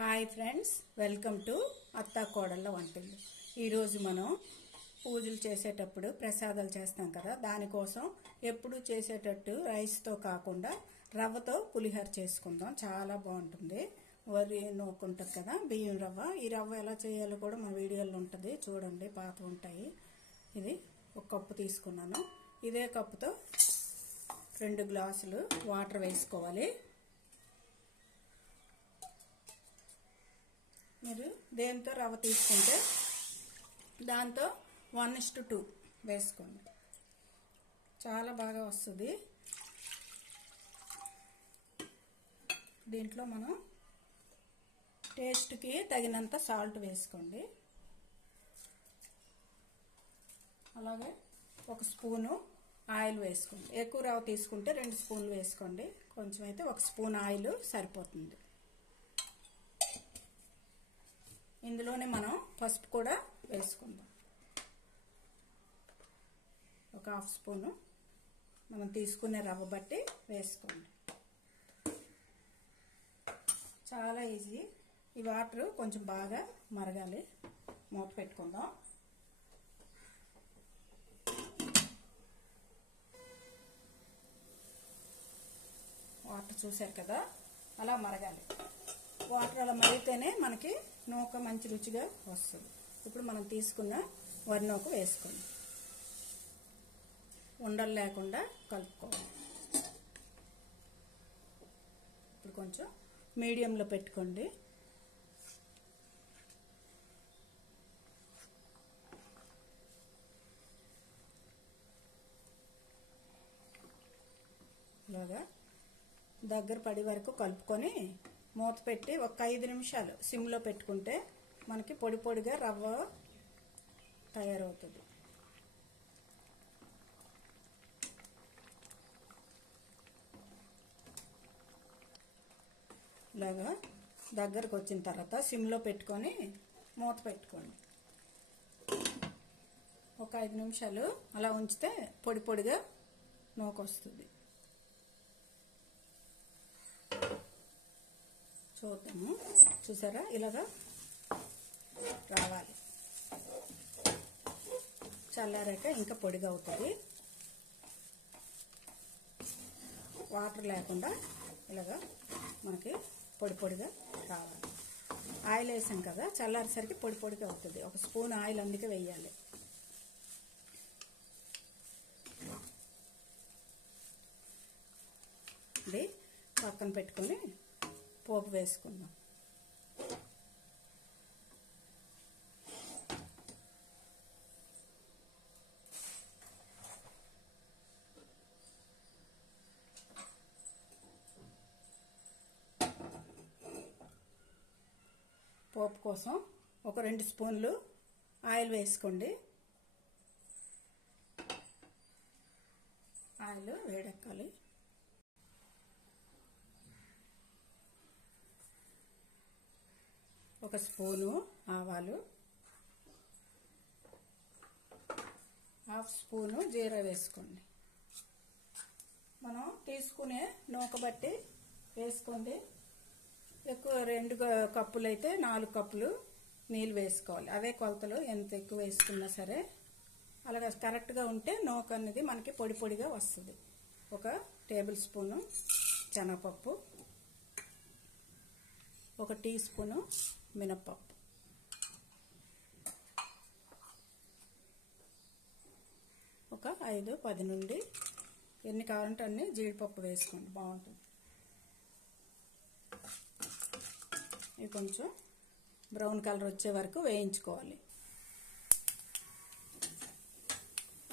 Hi friends, welcome to అత్తా కోడళ్ళ వంటలు. ఈరోజు మనం పూజలు చేసేటప్పుడు ప్రసాదాలు చేస్తాం కదా, దానికోసం ఎప్పుడు చేసేటట్టు రైస్తో కాకుండా రవ్వతో పులిహోర చేసుకుందాం. చాలా బాగుంటుంది. వరి నూకుంటుంది కదా, బియ్యం రవ్వ. ఈ రవ్వ ఎలా చేయాలో కూడా మన వీడియోలో ఉంటుంది, చూడండి, పాత ఉంటాయి. ఇది ఒక కప్పు తీసుకున్నాను. ఇదే కప్పుతో 2 గ్లాసులు వాటర్ వేసుకోవాలి. మీరు దేంతో రవ్వ తీసుకుంటే దాంతో 1:2 వేసుకోండి, చాలా బాగా వస్తుంది. దీంట్లో మనం టేస్ట్కి తగినంత సాల్ట్ వేసుకోండి. అలాగే 1 స్పూను ఆయిల్ వేసుకోండి. ఎక్కువ రవ్వ తీసుకుంటే 2 స్పూన్లు వేసుకోండి, కొంచెం అయితే 1 స్పూన్ ఆయిల్ సరిపోతుంది. ఇందులోనే మనం పసుపు కూడా వేసుకుందాం. 1/2 స్పూను మనం తీసుకునే రవ్వ బట్టి వేసుకోండి. చాలా ఈజీ. ఈ వాటర్ కొంచెం బాగా మరగాలి. మూత పెట్టుకుందాం. వాటర్ చూసారు కదా, అలా మరగాలి. వాటర్ అలా మరిగితేనే మనకి నూక మంచి రుచిగా వస్తుంది. ఇప్పుడు మనం తీసుకున్న వరి నూక వేసుకోండి. ఉండలు లేకుండా కలుపుకోవాలి. ఇప్పుడు కొంచెం మీడియంలో పెట్టుకోండి. ఇలాగా దగ్గర పడి వరకు కలుపుకొని మూత పెట్టి ఒక 5 నిమిషాలు సిమ్లో పెట్టుకుంటే మనకి పొడి పొడిగా రవ్వ తయారవుతుంది. ఇలాగా దగ్గరకు వచ్చిన తర్వాత సిమ్లో పెట్టుకొని మూత పెట్టుకోండి. ఒక 5 నిమిషాలు అలా ఉంచితే పొడి పొడిగా నూకొస్తుంది. చూద్దాము. చూసారా, ఇలాగా రావాలి. చల్లారాక ఇంకా పొడిగా అవుతుంది. వాటర్ లేకుండా ఇలాగా మనకి పొడి పొడిగా రావాలి. ఆయిల్ వేసాం కదా, చల్లారేసరికి పొడి పొడిగా అవుతుంది. 1 స్పూన్ ఆయిల్ అందుకే వేయాలి. ఇది పక్కన పెట్టుకొని పోపు వేసుకుందాం. పోపు కోసం ఒక 2 స్పూన్లు ఆయిల్ వేసుకోండి. ఆయిల్ వేడెక్కాలి. ఒక స్పూను ఆవాలు, 1/2 స్పూను జీరా వేసుకోండి. మనం తీసుకునే నూక బట్టి వేసుకోండి. ఎక్కువ 2 కప్పులు అయితే 4 కప్పులు నీళ్ళు వేసుకోవాలి. అదే కొలతలు, ఎంత ఎక్కువ వేసుకున్నా సరే అలాగే కరెక్ట్గా ఉంటే నూక అనేది మనకి పొడి పొడిగా వస్తుంది. 1 టేబుల్ స్పూను శనగపప్పు, 1 టీ స్పూను మినప్పప్పు, 5-10 నుండి ఎన్ని కావాలంటే అన్ని జీడిపప్పు వేసుకోండి, బాగుంటుంది. ఇవి కొంచెం బ్రౌన్ కలర్ వచ్చే వరకు వేయించుకోవాలి.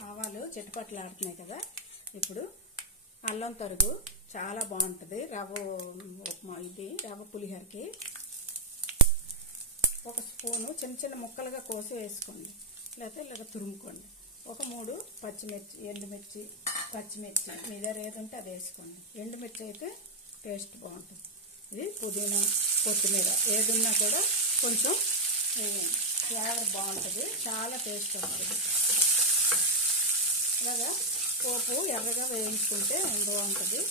ఆవాలు చిటపట్లు ఆడుతున్నాయి కదా, ఇప్పుడు అల్లం తరుగు చాలా బాగుంటుంది రవ్వ ఉప్మా. ఇది రవ్వ పులిహోరకి 1 స్పూను చిన్న చిన్న ముక్కలుగా కోసి వేసుకోండి, లేకపోతే ఇలాగ తురుముకోండి. 3 పచ్చిమిర్చి, ఎండుమిర్చి, పచ్చిమిర్చి మీ దగ్గర ఏది ఉంటే అది వేసుకోండి. ఎండుమిర్చి అయితే టేస్ట్ బాగుంటుంది. ఇది పుదీనా, కొత్తిమీర ఏది ఉన్నా కూడా కొంచెం ఫ్లేవర్ బాగుంటుంది, చాలా టేస్ట్ వస్తుంది. ఇలాగా పోపు ఎర్రగా వేయించుకుంటే బాగుంటుంది.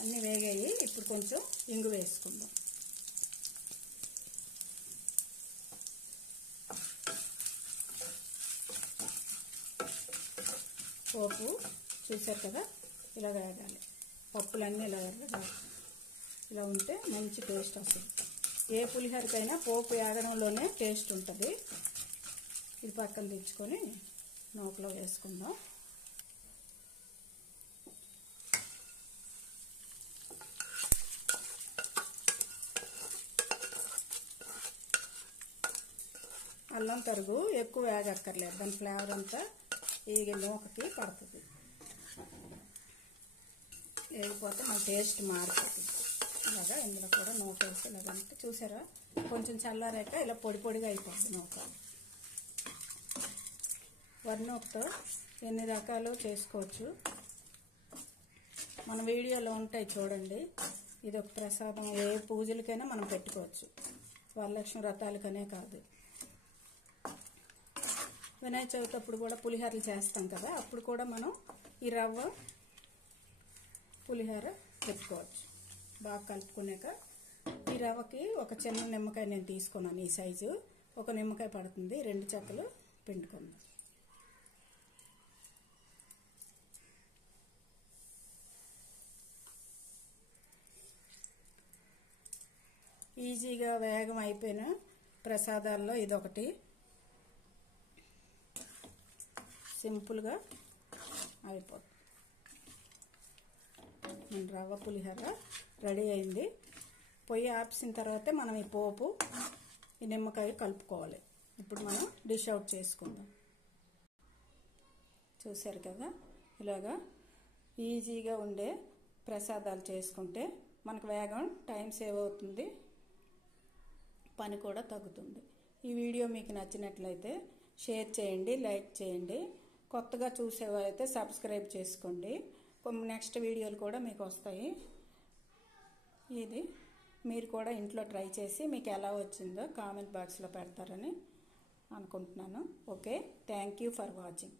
అన్నీ వేగాయి. ఇప్పుడు కొంచెం ఇంగు వేసుకుందాం. పోపు చూసారు కదా, ఇలా వేగాలి. పప్పులన్నీ ఇలా ఎర్రగా ఇలా ఉంటే మంచి టేస్ట్ వస్తుంది. ఏ పులిహోరకైనా పోపు వేగడంలోనే టేస్ట్ ఉంటుంది. ఇది పక్కన తెచ్చుకొని నూకలో వేసుకుందాం. అల్లం తరుగు ఎక్కువ వేగక్కర్లేదు, దాని ఫ్లేవర్ అంతా ఈ నూకకి పడుతుంది. వేగిపోతే మన టేస్ట్ మారిపోతుంది. ఇలాగా ఇందులో కూడా నూక వేసి ఇలాగంటే చూసారా, కొంచెం చల్లారాక ఇలా పొడి పొడిగా అయిపోతుంది నూక. వరి నూకతో ఎన్ని రకాలు చేసుకోవచ్చు, మన వీడియోలో ఉంటాయి చూడండి. ఇది ఒక ప్రసాదం, ఏ పూజలకైనా మనం పెట్టుకోవచ్చు, వరలక్ష్మి వ్రతాలకనే కాదు. వినాయక చవితి అప్పుడు కూడా పులిహోరలు చేస్తాం కదా, అప్పుడు కూడా మనం ఈ రవ్వ పులిహోర పెట్టుకోవచ్చు. బాగా కలుపుకున్నాక ఈ రవ్వకి ఒక చిన్న నిమ్మకాయ నేను తీసుకున్నాను, ఈ సైజు ఒక నిమ్మకాయ పడుతుంది. 2 చెక్కలు పిండుకుందాం. ఈజీగా వేగం అయిపోయిన ప్రసాదాల్లో ఇదొకటి. సింపుల్గా అయిపోతుంది. మన రవ్వ పులిహోర రెడీ అయింది. పొయ్యి ఆపిసిన తర్వాతే మనం ఈ పోపు ఈ నిమ్మకాయ కలుపుకోవాలి. ఇప్పుడు మనం డిష్ అవుట్ చేసుకుందాం. చూసారు కదా, ఇలాగా ఈజీగా ఉండే ప్రసాదాలు చేసుకుంటే మనకు వేగం టైం సేవ్ అవుతుంది, పని కూడా తగ్గుతుంది. ఈ వీడియో మీకు నచ్చినట్లయితే షేర్ చేయండి, లైక్ చేయండి. కొత్తగా చూసేవారైతే సబ్స్క్రైబ్ చేసుకోండి. నెక్స్ట్ వీడియోలు కూడా మీకు వస్తాయి. ఇది మీరు కూడా ఇంట్లో ట్రై చేసి మీకు ఎలా వచ్చిందో కామెంట్ బాక్స్లో పెడతారని అనుకుంటున్నాను. Okay, thank you for watching.